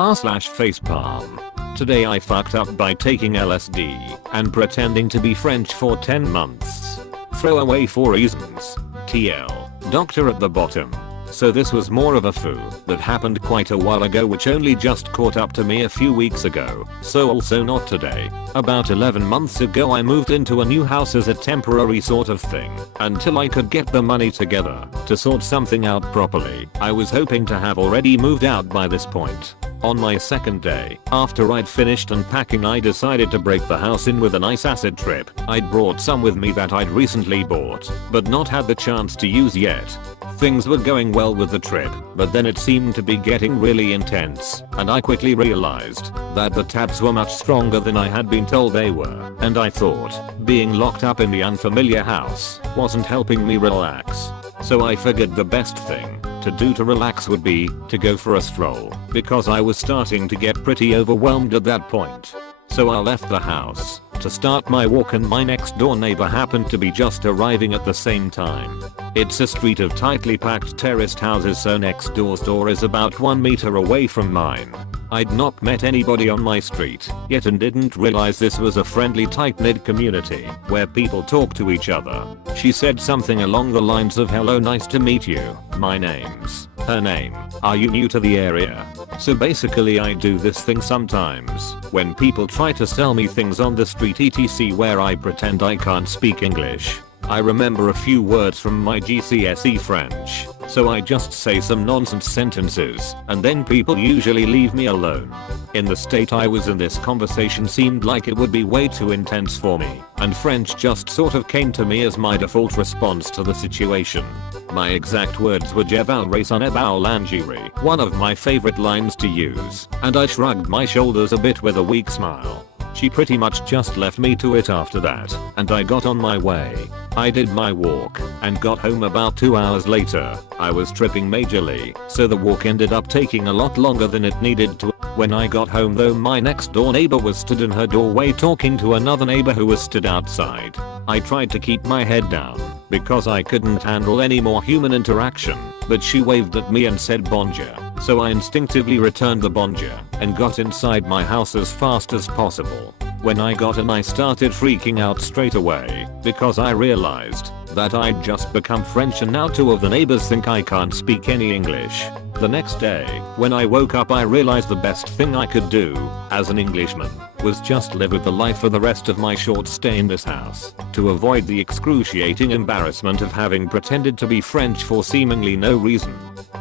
r/facepalm. Today I fucked up by taking LSD and pretending to be French for 10 months. Throw away for reasons. TL. Doctor at the bottom. So this was more of a foo that happened quite a while ago, which only just caught up to me a few weeks ago, so also not today. About 11 months ago I moved into a new house as a temporary sort of thing, until I could get the money together to sort something out properly. I was hoping to have already moved out by this point. On my second day, after I'd finished unpacking, I decided to break the house in with a nice acid trip. I'd brought some with me that I'd recently bought, but not had the chance to use yet. Things were going well with the trip, but then it seemed to be getting really intense, and I quickly realized that the taps were much stronger than I had been told they were, and I thought being locked up in the unfamiliar house wasn't helping me relax. So I figured the best thing to do to relax would be to go for a stroll, because I was starting to get pretty overwhelmed at that point. So I left the house to start my walk, and my next door neighbor happened to be just arriving at the same time. It's a street of tightly packed terraced houses, so next door's door is about 1 meter away from mine. I'd not met anybody on my street yet and didn't realize this was a friendly, tight-knit community where people talk to each other. She said something along the lines of, "Hello, nice to meet you. My name's," her name, "Are you new to the area?" So basically I do this thing sometimes when people try to sell me things on the street etc, where I pretend I can't speak English. I remember a few words from my GCSE French, so I just say some nonsense sentences, and then people usually leave me alone. In the state I was in, this conversation seemed like it would be way too intense for me, and French just sort of came to me as my default response to the situation. My exact words were "Je voudrais un ébau lingerie," one of my favorite lines to use, and I shrugged my shoulders a bit with a weak smile. She pretty much just left me to it after that, and I got on my way. I did my walk and got home about 2 hours later. I was tripping majorly, so the walk ended up taking a lot longer than it needed to. When I got home though, my next door neighbor was stood in her doorway talking to another neighbor who was stood outside. I tried to keep my head down because I couldn't handle any more human interaction, but she waved at me and said bonjour, so I instinctively returned the bonjour and got inside my house as fast as possible. When I got in, I started freaking out straight away because I realized that I'd just become French, and now 2 of the neighbors think I can't speak any English. The next day, when I woke up, I realized the best thing I could do as an Englishman was just live with the life for the rest of my short stay in this house to avoid the excruciating embarrassment of having pretended to be French for seemingly no reason.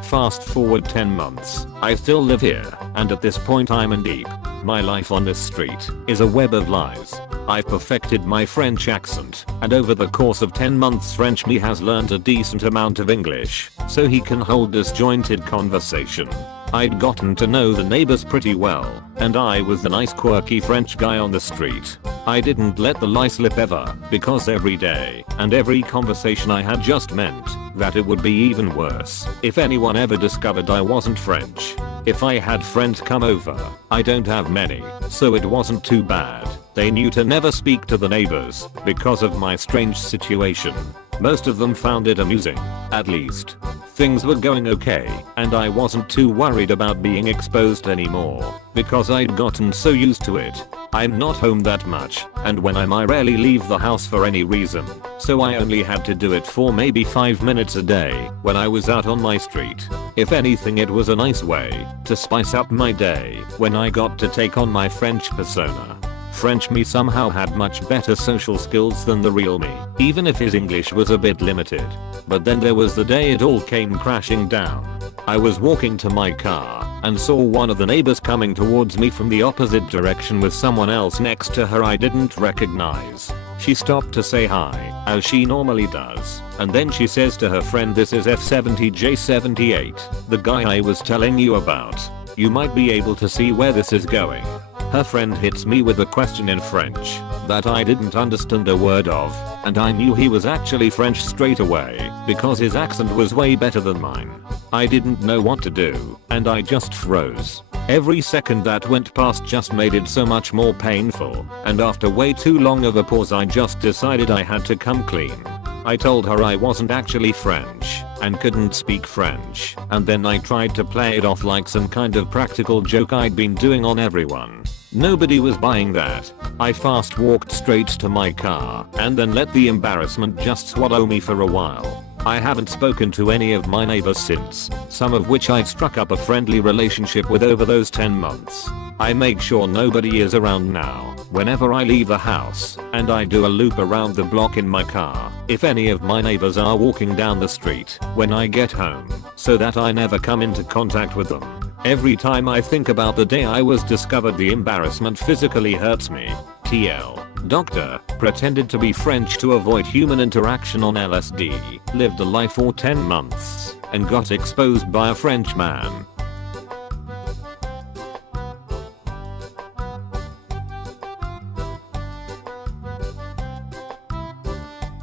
Fast forward 10 months, I still live here, and at this point I'm in deep. My life on this street is a web of lies. I've perfected my French accent, and over the course of 10 months French me has learned a decent amount of English, so he can hold disjointed conversation. I'd gotten to know the neighbors pretty well, and I was the nice quirky French guy on the street. I didn't let the lie slip ever, because every day and every conversation I had just meant that it would be even worse if anyone ever discovered I wasn't French. If I had friends come over, I don't have many, so it wasn't too bad. They knew to never speak to the neighbors because of my strange situation. Most of them found it amusing. At least, things were going okay, and I wasn't too worried about being exposed anymore because I'd gotten so used to it. I'm not home that much, and when I rarely leave the house for any reason, so I only had to do it for maybe 5 minutes a day when I was out on my street. If anything, it was a nice way to spice up my day when I got to take on my French persona. French me somehow had much better social skills than the real me, even if his English was a bit limited. But then there was the day it all came crashing down. I was walking to my car and saw one of the neighbors coming towards me from the opposite direction with someone else next to her I didn't recognize. She stopped to say hi, as she normally does, and then she says to her friend, "This is F70J78, the guy I was telling you about. You might be able to see where this is going." Her friend hits me with a question in French that I didn't understand a word of, and I knew he was actually French straight away because his accent was way better than mine. I didn't know what to do, and I just froze. Every second that went past just made it so much more painful, and after way too long of a pause I just decided I had to come clean. I told her I wasn't actually French, and couldn't speak French, and then I tried to play it off like some kind of practical joke I'd been doing on everyone. Nobody was buying that. I fast walked straight to my car and then let the embarrassment just swallow me for a while. I haven't spoken to any of my neighbors since, some of which I'd struck up a friendly relationship with over those 10 months. I make sure nobody is around now whenever I leave the house, and I do a loop around the block in my car if any of my neighbors are walking down the street when I get home, so that I never come into contact with them. Every time I think about the day I was discovered, the embarrassment physically hurts me. TL. Doctor, pretended to be French to avoid human interaction on LSD, lived a life for 10 months, and got exposed by a French man.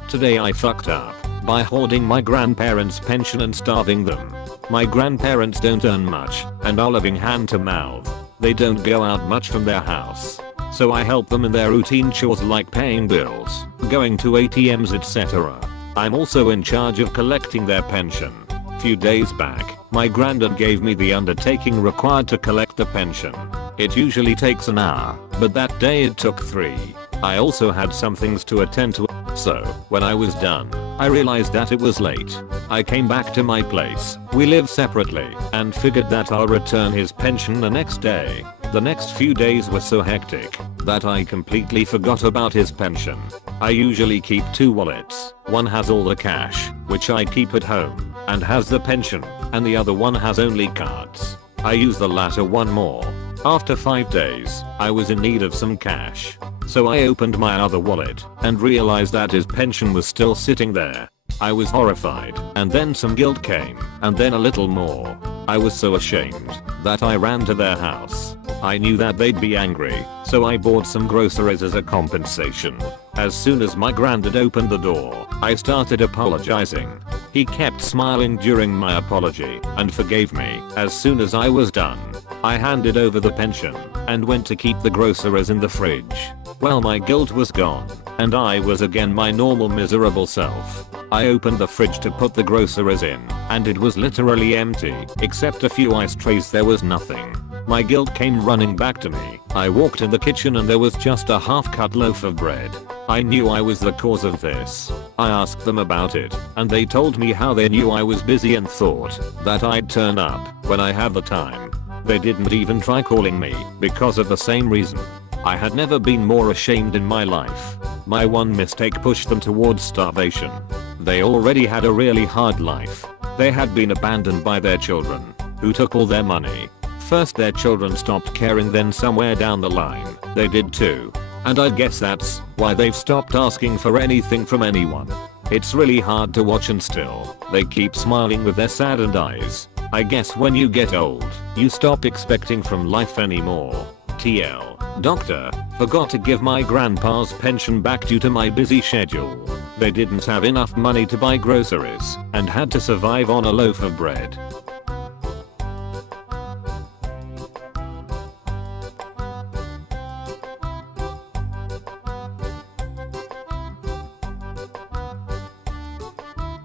Today I fucked up by hoarding my grandparents' pension and starving them. My grandparents don't earn much and are living hand to mouth. They don't go out much from their house. So I help them in their routine chores like paying bills, going to ATMs, etc. I'm also in charge of collecting their pension. Few days back, my granddad gave me the undertaking required to collect the pension. It usually takes an hour, but that day it took 3. I also had some things to attend to, so when I was done, I realized that it was late. I came back to my place, we live separately, and figured that I'll return his pension the next day. The next few days were so hectic that I completely forgot about his pension. I usually keep 2 wallets. One has all the cash, which I keep at home, and has the pension, and the other one has only cards. I use the latter one more. After 5 days, I was in need of some cash. So I opened my other wallet and realized that his pension was still sitting there. I was horrified, and then some guilt came, and then a little more. I was so ashamed that I ran to their house. I knew that they'd be angry, so I bought some groceries as a compensation. As soon as my granddad opened the door, I started apologizing. He kept smiling during my apology and forgave me as soon as I was done. I handed over the pension and went to keep the groceries in the fridge. Well, my guilt was gone, and I was again my normal miserable self. I opened the fridge to put the groceries in, and it was literally empty, except a few ice trays. There was nothing. My guilt came running back to me. I walked in the kitchen and there was just a half-cut loaf of bread. I knew I was the cause of this. I asked them about it, and they told me how they knew I was busy and thought that I'd turn up when I had the time. They didn't even try calling me because of the same reason. I had never been more ashamed in my life. My one mistake pushed them towards starvation. They already had a really hard life. They had been abandoned by their children, who took all their money. First their children stopped caring, then somewhere down the line, they did too. And I guess that's why they've stopped asking for anything from anyone. It's really hard to watch, and still, they keep smiling with their saddened eyes. I guess when you get old, you stop expecting from life anymore. TL. Doctor, forgot to give my grandpa's pension back due to my busy schedule. They didn't have enough money to buy groceries and had to survive on a loaf of bread.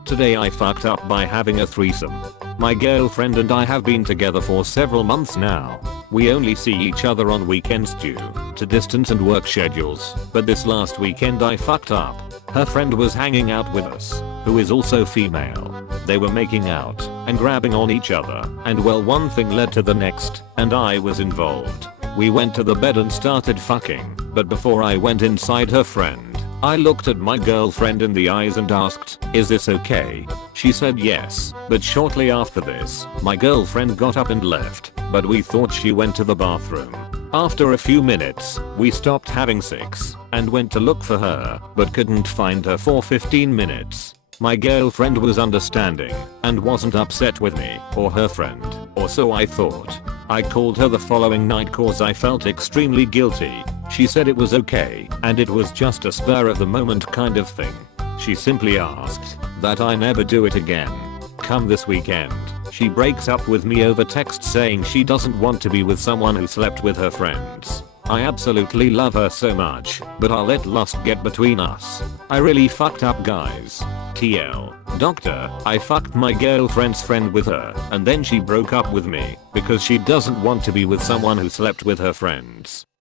Today I fucked up by having a threesome. My girlfriend and I have been together for several months now. We only see each other on weekends due to distance and work schedules, but this last weekend I fucked up. Her friend was hanging out with us, who is also female. They were making out and grabbing on each other, and well, one thing led to the next, and I was involved. We went to the bed and started fucking, but before I went inside her friend, I looked at my girlfriend in the eyes and asked, "Is this okay?" She said yes, but shortly after this, my girlfriend got up and left, but we thought she went to the bathroom. After a few minutes, we stopped having sex and went to look for her, but couldn't find her for 15 minutes. My girlfriend was understanding and wasn't upset with me or her friend, or so I thought. I called her the following night cause I felt extremely guilty. She said it was okay and it was just a spur of the moment kind of thing. She simply asked that I never do it again. Come this weekend, she breaks up with me over text saying she doesn't want to be with someone who slept with her friends. I absolutely love her so much, but I'll let lust get between us. I really fucked up, guys. TL. Doctor, I fucked my girlfriend's friend with her, and then she broke up with me because she doesn't want to be with someone who slept with her friends.